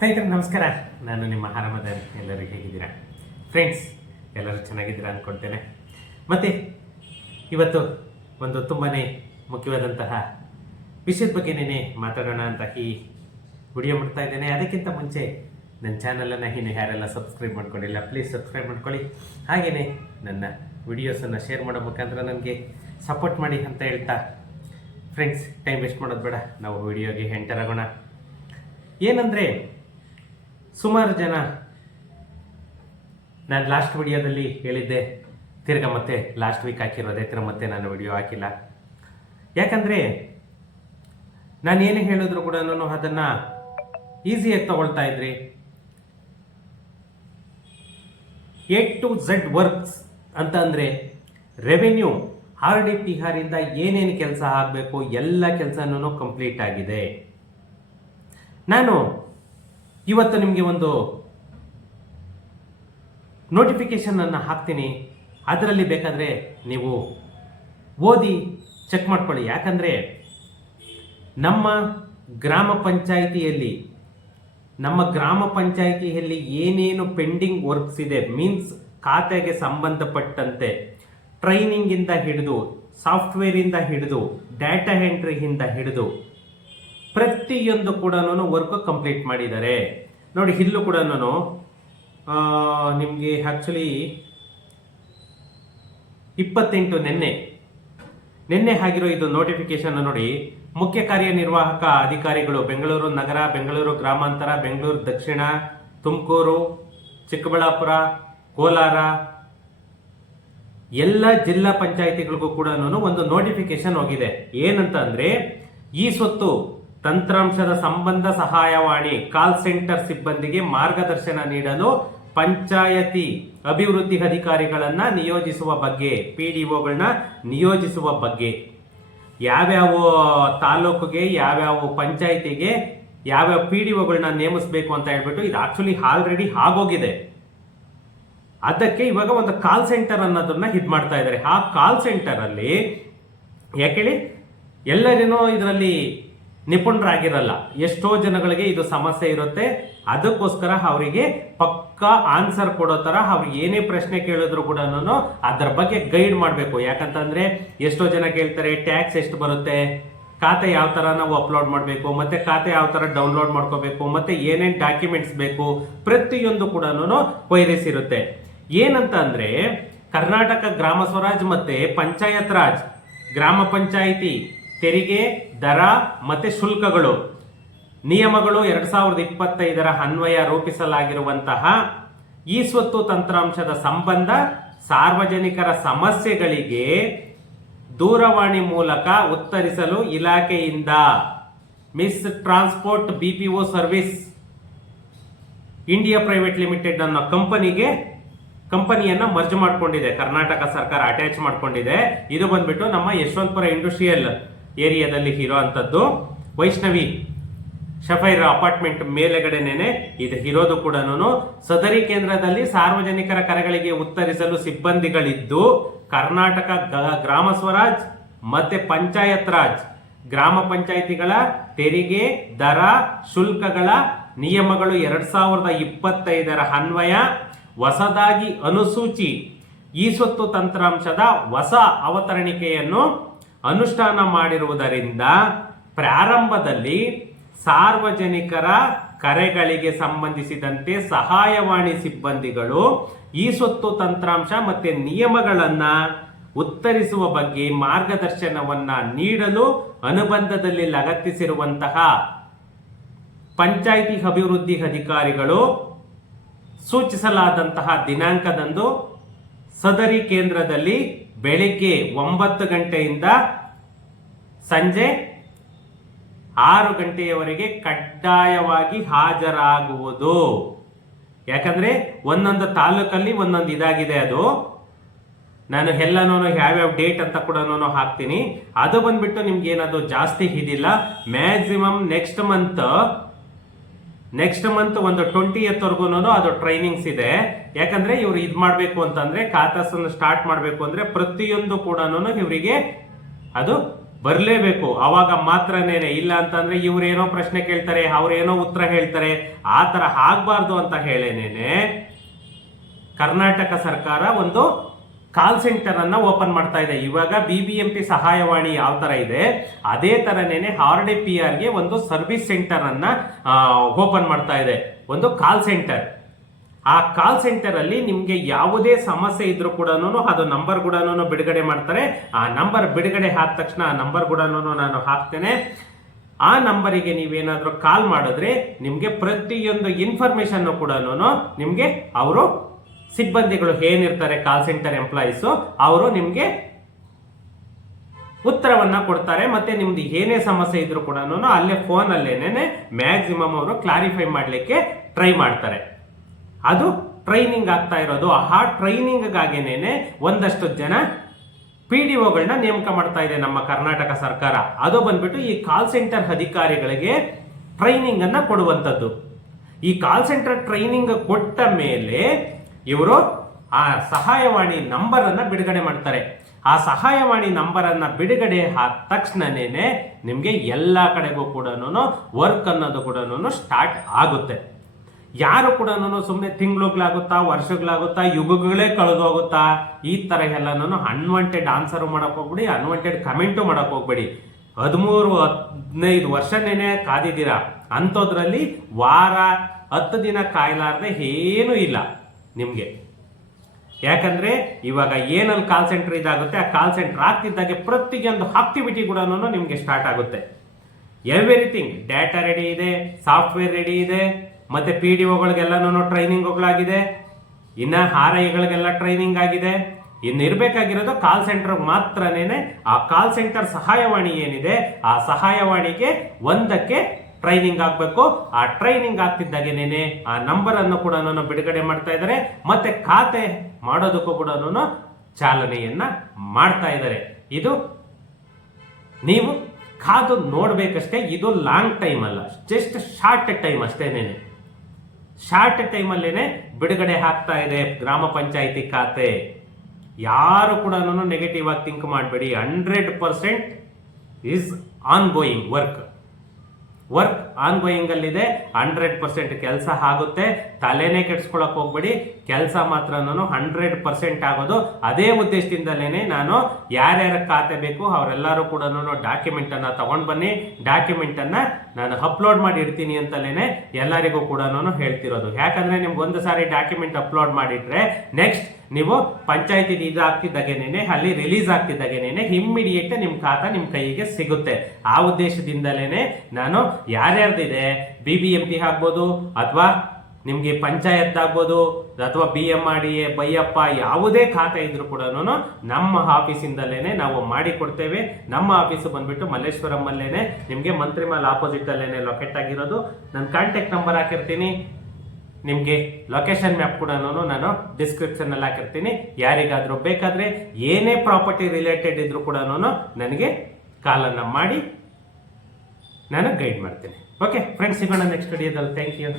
ಸ್ನೇಹಿತರೆ ನಮಸ್ಕಾರ. ನಾನು ನಿಮ್ಮ ಹರಮದನ್. ಎಲ್ಲರೂ ಹೇಗಿದ್ದೀರಾ ಫ್ರೆಂಡ್ಸ್? ಎಲ್ಲರೂ ಚೆನ್ನಾಗಿದ್ದೀರಾ ಅಂದ್ಕೊಳ್ತೇನೆ. ಮತ್ತು ಇವತ್ತು ಒಂದು ತುಂಬಾ ಮುಖ್ಯವಾದಂತಹ ವಿಷಯದ ಬಗ್ಗೆನೇ ಮಾತಾಡೋಣ ಅಂತ ಈ ವಿಡಿಯೋ ಮಾಡ್ತಾ ಇದ್ದೇನೆ. ಅದಕ್ಕಿಂತ ಮುಂಚೆ ನನ್ನ ಚಾನಲನ್ನು ಇನ್ನು ಯಾರೆಲ್ಲ ಸಬ್ಸ್ಕ್ರೈಬ್ ಮಾಡ್ಕೊಂಡಿಲ್ಲ ಪ್ಲೀಸ್ ಸಬ್ಸ್ಕ್ರೈಬ್ ಮಾಡ್ಕೊಳ್ಳಿ. ಹಾಗೆಯೇ ನನ್ನ ವಿಡಿಯೋಸನ್ನು ಶೇರ್ ಮಾಡೋ ಮುಖಾಂತರ ನನಗೆ ಸಪೋರ್ಟ್ ಮಾಡಿ ಅಂತ ಹೇಳ್ತಾ ಫ್ರೆಂಡ್ಸ್, ಟೈಮ್ ವೇಸ್ಟ್ ಮಾಡೋದು ಬೇಡ, ನಾವು ವಿಡಿಯೋಗೆ ಎಂಟರ್ ಆಗೋಣ. ಏನಂದರೆ, ಸುಮಾರು ಜನ ನಾನು ಲಾಸ್ಟ್ ವಿಡಿಯೋದಲ್ಲಿ ಹೇಳಿದ್ದೆ, ತಿರ್ಗಾ ಮತ್ತೆ ಲಾಸ್ಟ್ ವೀಕ್ ಹಾಕಿರೋದೇ ಮತ್ತೆ ನಾನು ವಿಡಿಯೋ ಹಾಕಿಲ್ಲ. ಯಾಕಂದರೆ ನಾನು ಏನೇ ಹೇಳಿದ್ರು ಕೂಡ ಅದನ್ನು ಈಸಿಯಾಗಿ ತಗೊಳ್ತಾ ಇದ್ರಿ. A to Z ವರ್ಕ್ಸ್ ಅಂತ ಅಂದರೆ ರೆವೆನ್ಯೂ RDPR ಇಂದ ಏನೇನು ಕೆಲಸ ಆಗಬೇಕು ಎಲ್ಲ ಕೆಲಸನೂ ಕಂಪ್ಲೀಟ್ ಆಗಿದೆ. ನಾನು ಇವತ್ತು ನಿಮಗೆ ಒಂದು ನೋಟಿಫಿಕೇಶನ್ ಅನ್ನು ಹಾಕ್ತೀನಿ. ಅದರಲ್ಲಿ ಬೇಕಾದರೆ ನೀವು ಓದಿ ಚೆಕ್ ಮಾಡ್ಕೊಳ್ಳಿ. ಯಾಕಂದರೆ ನಮ್ಮ ಗ್ರಾಮ ಪಂಚಾಯಿತಿಯಲ್ಲಿ ಏನೇನು ಪೆಂಡಿಂಗ್ ವರ್ಕ್ಸ್ ಇದೆ, ಮೀನ್ಸ್ ಖಾತೆಗೆ ಸಂಬಂಧಪಟ್ಟಂತೆ ಟ್ರೈನಿಂಗಿಂದ ಹಿಡಿದು ಸಾಫ್ಟ್ವೇರಿಂದ ಹಿಡಿದು ಡಾಟಾ ಎಂಟ್ರಿಯಿಂದ ಹಿಡಿದು ಪ್ರತಿಯೊಂದು ಕೂಡ ವರ್ಕ್ ಕಂಪ್ಲೀಟ್ ಮಾಡಿದ್ದಾರೆ. ನೋಡಿ, ಇಲ್ಲೂ ಕೂಡ ನಿಮಗೆ ಆ್ಯಕ್ಚುಲಿ 28 ನಿನ್ನೆ ಆಗಿರೋ ಇದು ನೋಟಿಫಿಕೇಶನ್ ನೋಡಿ. ಮುಖ್ಯ ಕಾರ್ಯನಿರ್ವಾಹಕ ಅಧಿಕಾರಿಗಳು ಬೆಂಗಳೂರು ನಗರ, ಬೆಂಗಳೂರು ಗ್ರಾಮಾಂತರ, ಬೆಂಗಳೂರು ದಕ್ಷಿಣ, ತುಮಕೂರು, ಚಿಕ್ಕಬಳ್ಳಾಪುರ, ಕೋಲಾರ ಎಲ್ಲ ಜಿಲ್ಲಾ ಪಂಚಾಯಿತಿಗಳಿಗೂ ಕೂಡ ಒಂದು ನೋಟಿಫಿಕೇಶನ್ ಹೋಗಿದೆ. ಏನಂತ ಅಂದರೆ, ಈ ಸ್ವತ್ತು ತಂತ್ರಾಂಶದ ಸಂಬಂಧ ಸಹಾಯವಾಣಿ ಕಾಲ್ ಸೆಂಟರ್ ಸಿಬ್ಬಂದಿಗೆ ಮಾರ್ಗದರ್ಶನ ನೀಡಲು ಪಂಚಾಯತಿ ಅಭಿವೃದ್ಧಿ ಅಧಿಕಾರಿಗಳನ್ನ ನಿಯೋಜಿಸುವ ಬಗ್ಗೆ, PDOಗಳನ್ನ ನಿಯೋಜಿಸುವ ಬಗ್ಗೆ, ಯಾವ್ಯಾವ ತಾಲೂಕಿಗೆ ಯಾವ್ಯಾವ ಪಂಚಾಯತಿಗೆ ಯಾವ್ಯಾವ PDOಗಳನ್ನ ನೇಮಿಸಬೇಕು ಅಂತ ಹೇಳ್ಬಿಟ್ಟು ಇದು ಆಕ್ಚುಲಿ ಆಲ್ರೆಡಿ ಆಗೋಗಿದೆ. ಅದಕ್ಕೆ ಇವಾಗ ಒಂದು ಕಾಲ್ ಸೆಂಟರ್ ಅನ್ನೋದನ್ನ ಇದು ಮಾಡ್ತಾ ಇದ್ದಾರೆ. ಆ ಕಾಲ್ ಸೆಂಟರ್ ಅಲ್ಲಿ ಯಾಕೇಳಿ ಎಲ್ಲರೇನೋ ಇದರಲ್ಲಿ ನಿಪುಣರಾಗಿರಲ್ಲ, ಎಷ್ಟೋ ಜನಗಳಿಗೆ ಇದು ಸಮಸ್ಯೆ ಇರುತ್ತೆ. ಅದಕ್ಕೋಸ್ಕರ ಅವರಿಗೆ ಪಕ್ಕಾ ಆನ್ಸರ್ ಕೊಡೋ ತರ ಅವ್ರಿಗೆ ಏನೇ ಪ್ರಶ್ನೆ ಕೇಳಿದ್ರು ಕೂಡ ಅದರ ಬಗ್ಗೆ ಗೈಡ್ ಮಾಡಬೇಕು. ಯಾಕಂತಂದ್ರೆ ಎಷ್ಟೋ ಜನ ಕೇಳ್ತಾರೆ, ಟ್ಯಾಕ್ಸ್ ಎಷ್ಟು ಬರುತ್ತೆ, ಖಾತೆ ಯಾವ ತರ ನಾವು ಅಪ್ಲೋಡ್ ಮಾಡಬೇಕು, ಮತ್ತೆ ಖಾತೆ ಯಾವ ತರ ಡೌನ್ಲೋಡ್ ಮಾಡ್ಕೋಬೇಕು, ಮತ್ತೆ ಏನೇನ್ ಡಾಕ್ಯುಮೆಂಟ್ಸ್ ಬೇಕು, ಪ್ರತಿಯೊಂದು ಕೂಡ ಕ್ವೈರೀಸ್ ಇರುತ್ತೆ. ಏನಂತ ಅಂದ್ರೆ, ಕರ್ನಾಟಕ ಗ್ರಾಮ ಸ್ವರಾಜ್ ಮತ್ತೆ ಪಂಚಾಯತ್ ರಾಜ್, ಗ್ರಾಮ ಪಂಚಾಯಿತಿ ತೆರಿಗೆ ದರ ಮತ್ತೆ ಶುಲ್ಕಗಳು ನಿಯಮಗಳು 2025 ಅನ್ವಯ ರೂಪಿಸಲಾಗಿರುವಂತಹ ಈ ಸ್ವತ್ತು ತಂತ್ರಾಂಶದ ಸಂಬಂಧ ಸಾರ್ವಜನಿಕರ ಸಮಸ್ಯೆಗಳಿಗೆ ದೂರವಾಣಿ ಮೂಲಕ ಉತ್ತರಿಸಲು ಇಲಾಖೆಯಿಂದ miss transport BPO service India private limited ಅನ್ನೋ ಕಂಪನಿಯನ್ನ ಮರ್ಜ್ ಮಾಡ್ಕೊಂಡಿದೆ. ಕರ್ನಾಟಕ ಸರ್ಕಾರ ಅಟ್ಯಾಚ್ ಮಾಡ್ಕೊಂಡಿದೆ. ಇದು ಬಂದ್ಬಿಟ್ಟು ನಮ್ಮ ಯಶವಂತಪುರ ಇಂಡಸ್ಟ್ರಿಯಲ್ ಏರಿಯಾದಲ್ಲಿ ಇರುವಂತದ್ದು. ವೈಷ್ಣವಿ ಶಫೈರ್ ಅಪಾರ್ಟ್ಮೆಂಟ್ ಮೇಲೆಗಡೆನೆ ಇದು ಇರೋದು ಕೂಡ. ಸದರಿ ಕೇಂದ್ರದಲ್ಲಿ ಸಾರ್ವಜನಿಕರ ಕರೆಗಳಿಗೆ ಉತ್ತರಿಸಲು ಸಿಬ್ಬಂದಿಗಳಿದ್ದು, ಕರ್ನಾಟಕ ಗ್ರಾಮ ಸ್ವರಾಜ್ ಮತ್ತೆ ಪಂಚಾಯತ್ ರಾಜ್ ಗ್ರಾಮ ಪಂಚಾಯಿತಿಗಳ ತೆರಿಗೆ ದರ ಶುಲ್ಕಗಳ ನಿಯಮಗಳು 2025 ಅನ್ವಯ ಹೊಸದಾಗಿ ಅನುಸೂಚಿ ಈ ಸ್ವತ್ತು ತಂತ್ರಾಂಶದ ಹೊಸ ಅವತರಣಿಕೆಯನ್ನು ಅನುಷ್ಠಾನ ಮಾಡಿರುವುದರಿಂದ ಪ್ರಾರಂಭದಲ್ಲಿ ಸಾರ್ವಜನಿಕರ ಕರೆಗಳಿಗೆ ಸಂಬಂಧಿಸಿದಂತೆ ಸಹಾಯವಾಣಿ ಸಿಬ್ಬಂದಿಗಳು ಈ ಸ್ವತ್ತು ತಂತ್ರಾಂಶ ಮತ್ತೆ ನಿಯಮಗಳನ್ನ ಉತ್ತರಿಸುವ ಬಗ್ಗೆ ಮಾರ್ಗದರ್ಶನವನ್ನ ನೀಡಲು ಅನುಬಂಧದಲ್ಲಿ ಲಗತ್ತಿಸಿರುವಂತಹ ಪಂಚಾಯಿತಿ ಅಭಿವೃದ್ಧಿ ಅಧಿಕಾರಿಗಳು ಸೂಚಿಸಲಾದಂತಹ ದಿನಾಂಕದಂದು ಸದರಿ ಕೇಂದ್ರದಲ್ಲಿ ಬೆಳಿಗ್ಗೆ 9 ಗಂಟೆಯಿಂದ ಸಂಜೆ 6 ಗಂಟೆಯವರೆಗೆ ಕಡ್ಡಾಯವಾಗಿ ಹಾಜರಾಗುವುದು. ಯಾಕಂದ್ರೆ ಒಂದೊಂದು ತಾಲೂಕಲ್ಲಿ ಒಂದೊಂದು ಇದಾಗಿದೆ. ಅದು ನಾನು ಎಲ್ಲನೂ ಯಾವ್ಯಾವ ಡೇಟ್ ಅಂತ ಕೂಡ ಹಾಕ್ತೀನಿ. ಅದು ಬಂದ್ಬಿಟ್ಟು ನಿಮ್ಗೆ ಏನದು ಜಾಸ್ತಿ ಇದಿಲ್ಲ. ಮ್ಯಾಕ್ಸಿಮಮ್ ನೆಕ್ಸ್ಟ್ ಮಂತ್ ಒಂದು 20th ಅದು ಟ್ರೈನಿಂಗ್ಸ್ ಇದೆ. ಯಾಕಂದ್ರೆ ಇವ್ರು ಇದು ಮಾಡಬೇಕು ಅಂತಂದ್ರೆ, ಖಾತಾಸನ್ನು ಸ್ಟಾರ್ಟ್ ಮಾಡಬೇಕು ಅಂದ್ರೆ ಪ್ರತಿಯೊಂದು ಕೂಡ ಇವರಿಗೆ ಅದು ಬರಲೇಬೇಕು. ಅವಾಗ ಮಾತ್ರನೇನೆ, ಇಲ್ಲ ಅಂತಂದ್ರೆ ಇವ್ರೇನೋ ಪ್ರಶ್ನೆ ಕೇಳ್ತಾರೆ, ಅವ್ರೇನೋ ಉತ್ತರ ಹೇಳ್ತಾರೆ, ಆ ತರ ಆಗ್ಬಾರ್ದು ಅಂತ ಹೇಳೇನೇನೆ ಕರ್ನಾಟಕ ಸರ್ಕಾರ ಒಂದು ಕಾಲ್ ಸೆಂಟರ್ ಅನ್ನ ಓಪನ್ ಮಾಡ್ತಾ ಇದೆ. ಇವಾಗ BBMP ಸಹಾಯವಾಣಿ ಯಾವ ತರ ಇದೆ ಅದೇ ತರನೇನೆ RDPR ಗೆ ಒಂದು ಸರ್ವಿಸ್ ಸೆಂಟರ್ ಅನ್ನ ಓಪನ್ ಮಾಡ್ತಾ ಇದೆ, ಒಂದು ಕಾಲ್ ಸೆಂಟರ್. ಆ ಕಾಲ್ ಸೆಂಟರ್ ಅಲ್ಲಿ ನಿಮ್ಗೆ ಯಾವುದೇ ಸಮಸ್ಯೆ ಇದ್ರೂ ಕೂಡ ಅದು ನಂಬರ್ ಕೂಡ ಬಿಡುಗಡೆ ಮಾಡ್ತಾರೆ. ಆ ನಂಬರ್ ಬಿಡುಗಡೆ ಆದ ತಕ್ಷಣ ಆ ನಂಬರ್ ಕೂಡ ನಾನು ಹಾಕ್ತೇನೆ. ಆ ನಂಬರಿಗೆ ನೀವೇನಾದ್ರೂ ಕಾಲ್ ಮಾಡಿದ್ರೆ ನಿಮ್ಗೆ ಪ್ರತಿಯೊಂದು ಇನ್ಫಾರ್ಮೇಶನ್ ಕೂಡ ನಿಮ್ಗೆ ಅವರು ಸಿಬ್ಬಂದಿಗಳು ಏನಿರ್ತಾರೆ ಕಾಲ್ ಸೆಂಟರ್ ಎಂಪ್ಲಾಯೀಸ್ ಅವರು ನಿಮ್ಗೆ ಉತ್ತರವನ್ನ ಕೊಡ್ತಾರೆ. ಮತ್ತೆ ನಿಮ್ದು ಏನೇ ಸಮಸ್ಯೆ ಇದ್ರೂ ಕೂಡ ಅಲ್ಲೇ ಫೋನ್ ಅಲ್ಲೇನೆ ಮ್ಯಾಕ್ಸಿಮಮ್ ಅವರು ಕ್ಲಾರಿಫೈ ಮಾಡ್ಲಿಕ್ಕೆ ಟ್ರೈ ಮಾಡ್ತಾರೆ. ಅದು ಟ್ರೈನಿಂಗ್ ಆಗ್ತಾ ಇರೋದು. ಆ ಟ್ರೈನಿಂಗ್ಗಾಗೇನೆ ಒಂದಷ್ಟು ಜನ PDOಗಳನ್ನ ನೇಮಕ ಮಾಡ್ತಾ ಇದೆ ನಮ್ಮ ಕರ್ನಾಟಕ ಸರ್ಕಾರ. ಅದು ಬಂದ್ಬಿಟ್ಟು ಈ ಕಾಲ್ ಸೆಂಟರ್ ಅಧಿಕಾರಿಗಳಿಗೆ ಟ್ರೈನಿಂಗ್ ಅನ್ನ ಕೊಡುವಂಥದ್ದು. ಈ ಕಾಲ್ ಸೆಂಟರ್ ಟ್ರೈನಿಂಗ್ ಕೊಟ್ಟ ಮೇಲೆ ಇವರು ಆ ಸಹಾಯವಾಣಿ ನಂಬರ್ ಅನ್ನ ಬಿಡುಗಡೆ ಮಾಡ್ತಾರೆ. ಆ ಸಹಾಯವಾಣಿ ನಂಬರ್ ಅನ್ನ ಬಿಡುಗಡೆ ಆದ ತಕ್ಷಣನೇ ನಿಮ್ಗೆ ಎಲ್ಲಾ ಕಡೆಗೂ ಕೂಡ ವರ್ಕ್ ಅನ್ನೋದು ಕೂಡ ಸ್ಟಾರ್ಟ್ ಆಗುತ್ತೆ. ಯಾರು ಕೂಡ ಸುಮ್ಮನೆ ತಿಂಗ್ಳುಗಳಾಗುತ್ತಾ, ವರ್ಷಗಳಾಗುತ್ತಾ, ಯುಗಗಳೇ ಕಳೆದೋಗುತ್ತಾ, ಈ ತರ ಎಲ್ಲಾನು ಅನ್ವಾಂಟೆಡ್ ಆನ್ಸರ್ ಮಾಡಕ್ ಹೋಗ್ಬೇಡಿ, ಅನ್ವಾಂಟೆಡ್ ಕಮೆಂಟು ಮಾಡಕ್ ಹೋಗ್ಬೇಡಿ. 13-15 ವರ್ಷನೇನೆ ಕಾದಿದ್ದೀರಾ. ಅಂಥದ್ರಲ್ಲಿ ವಾರ 10 ದಿನ ಕಾಯ್ಲಾರ್ದೆ ಏನೂ ಇಲ್ಲ ನಿಮ್ಗೆ. ಯಾಕಂದ್ರೆ ಇವಾಗ ಏನಲ್ಲಿ ಕಾಲ್ ಸೆಂಟರ್ ಇದಾಗುತ್ತೆ, ಆ ಕಾಲ್ ಸೆಂಟರ್ ಆಗ್ತಿದ್ದಾಗೆ ಪ್ರತಿಯೊಂದು ಆಕ್ಟಿವಿಟಿ ಕೂಡ ನಿಮ್ಗೆ ಸ್ಟಾರ್ಟ್ ಆಗುತ್ತೆ. ಎವ್ರಿಥಿಂಗ್ ಡಾಟಾ ರೆಡಿ ಇದೆ, ಸಾಫ್ಟ್ವೇರ್ ರೆಡಿ ಇದೆ, ಮತ್ತೆ PDOಗಳಿಗೆಲ್ಲನೂ ಟ್ರೈನಿಂಗ್ಗಳಾಗಿದೆ, ಇನ್ನ RIಗಳಿಗೆಲ್ಲ ಟ್ರೈನಿಂಗ್ ಆಗಿದೆ. ಇನ್ನು ಇರಬೇಕಾಗಿರೋದು ಕಾಲ್ ಸೆಂಟರ್ ಮಾತ್ರನೇನೆ. ಆ ಕಾಲ್ ಸೆಂಟರ್ ಸಹಾಯವಾಣಿ ಏನಿದೆ ಆ ಸಹಾಯವಾಣಿಗೆ ಒಂದಕ್ಕೆ ಟ್ರೈನಿಂಗ್ ಆಗಬೇಕು. ಆ ಟ್ರೈನಿಂಗ್ ಆಗ್ತಿದ್ದಾಗೇನೆ ಆ ನಂಬರ್ ಅನ್ನು ಕೂಡ ಬಿಡುಗಡೆ ಮಾಡ್ತಾ ಇದ್ದಾರೆ. ಮತ್ತೆ ಖಾತೆ ಮಾಡೋದಕ್ಕೂ ಕೂಡ ಚಾಲನೆಯನ್ನ ಮಾಡ್ತಾ ಇದ್ದಾರೆ. ಇದು ನೀವು ಕಾದು ನೋಡ್ಬೇಕಷ್ಟೇ. ಇದು ಲಾಂಗ್ ಟೈಮ್ ಅಲ್ಲ, ಜಸ್ಟ್ ಶಾರ್ಟ್ ಟೈಮ್ ಅಷ್ಟೇನೇನೆ. ಶಾರ್ಟ್ ಟೈಮ್ ಅಲ್ಲೇನೆ ಬಿಡುಗಡೆ ಆಗ್ತಾ ಇದೆ ಗ್ರಾಮ ಪಂಚಾಯಿತಿ ಖಾತೆ. ಯಾರು ಕೂಡ ನೆಗೆಟಿವ್ ಆಗಿ ಥಿಂಕ್ ಮಾಡಬೇಡಿ. 100% is on going work on going ಅಲ್ಲಿದೆ. 100% ಕೆಲಸ ಆಗುತ್ತೆ. ತಲೆನೇ ಕೆಡ್ಸ್ಕೊಳಕ್ ಹೋಗ್ಬೇಡಿ. ಕೆಲಸ ಮಾತ್ರ 100% ಆಗೋದು. ಅದೇ ಉದ್ದೇಶದಿಂದಲೇನೆ ನಾನು ಯಾರ್ಯಾರ ಖಾತೆ ಬೇಕು ಅವರೆಲ್ಲರೂ ಕೂಡ ಡಾಕ್ಯುಮೆಂಟ್ ಅನ್ನ ತಗೊಂಡ್ ಬನ್ನಿ, ಡಾಕ್ಯುಮೆಂಟ್ ಅನ್ನ ನಾನು ಅಪ್ಲೋಡ್ ಮಾಡಿ ಇಡ್ತೀನಿ ಅಂತಲೇನೆ ಎಲ್ಲರಿಗೂ ಕೂಡ ಹೇಳ್ತಿರೋದು. ಯಾಕಂದ್ರೆ ನಿಮ್ಗೆ ಒಂದು ಸಾರಿ ಡಾಕ್ಯುಮೆಂಟ್ ಅಪ್ಲೋಡ್ ಮಾಡಿಟ್ರೆ ನೆಕ್ಸ್ಟ್ ನೀವು ಪಂಚಾಯತಿ ಇದಾಗ್ತಿದ್ದಾಗೇನೆ, ಅಲ್ಲಿ ರಿಲೀಸ್ ಆಗ್ತಿದ್ದಾಗೇನೆ ಇಮ್ಮಿಡಿಯೇಟ್ ನಿಮ್ ಖಾತಾ ನಿಮ್ ಕೈಗೆ ಸಿಗುತ್ತೆ. ಆ ಉದ್ದೇಶದಿಂದಲೇನೆ ನಾನು ಯಾರ್ಯಾರ್ದಿದೆ BBMP ಆಗ್ಬೋದು, ಅಥವಾ ನಿಮ್ಗೆ ಪಂಚಾಯತ್ ಆಗ್ಬೋದು, ಅಥವಾ BMRDA, ಬೈಯಪ್ಪ, ಯಾವುದೇ ಖಾತೆ ಇದ್ರು ಕೂಡ ನಮ್ಮ ಆಫೀಸಿಂದಲೇನೆ ನಾವು ಮಾಡಿ ಕೊಡ್ತೇವೆ. ನಮ್ಮ ಆಫೀಸು ಬಂದ್ಬಿಟ್ಟು ಮಲ್ಲೇಶ್ವರಂ ಅಲ್ಲೇನೆ, ನಿಮ್ಗೆ ಮಂತ್ರಿಮಾಲ್ ಆಪೋಸಿಟ್ ಅಲ್ಲೇನೆ ಲೊಕೇಟ್ ಆಗಿರೋದು. ನನ್ನ ಕಾಂಟ್ಯಾಕ್ಟ್ ನಂಬರ್ ಹಾಕಿರ್ತೀನಿ, ನಿಮ್ಗೆ ಲೊಕೇಶನ್ ಮ್ಯಾಪ್ ಕೂಡ ನಾನು ಡಿಸ್ಕ್ರಿಪ್ಷನ್ ಅಲ್ಲಿ ಹಾಕಿರ್ತೀನಿ. ಯಾರಿಗಾದ್ರೂ ಬೇಕಾದ್ರೆ ಏನೇ ಪ್ರಾಪರ್ಟಿ ರಿಲೇಟೆಡ್ ಇದ್ರು ಕೂಡ ನನಗೆ ಕಾಲನ್ನ ಮಾಡಿ ನಾನು ಗೈಡ್ ಮಾಡ್ತೀನಿ. ಓಕೆ ಫ್ರೆಂಡ್ಸ್, ಸಿಗೋಣ ನೆಕ್ಸ್ಟ್ ವಿಡಿಯೋದಲ್ಲಿ. Thank you.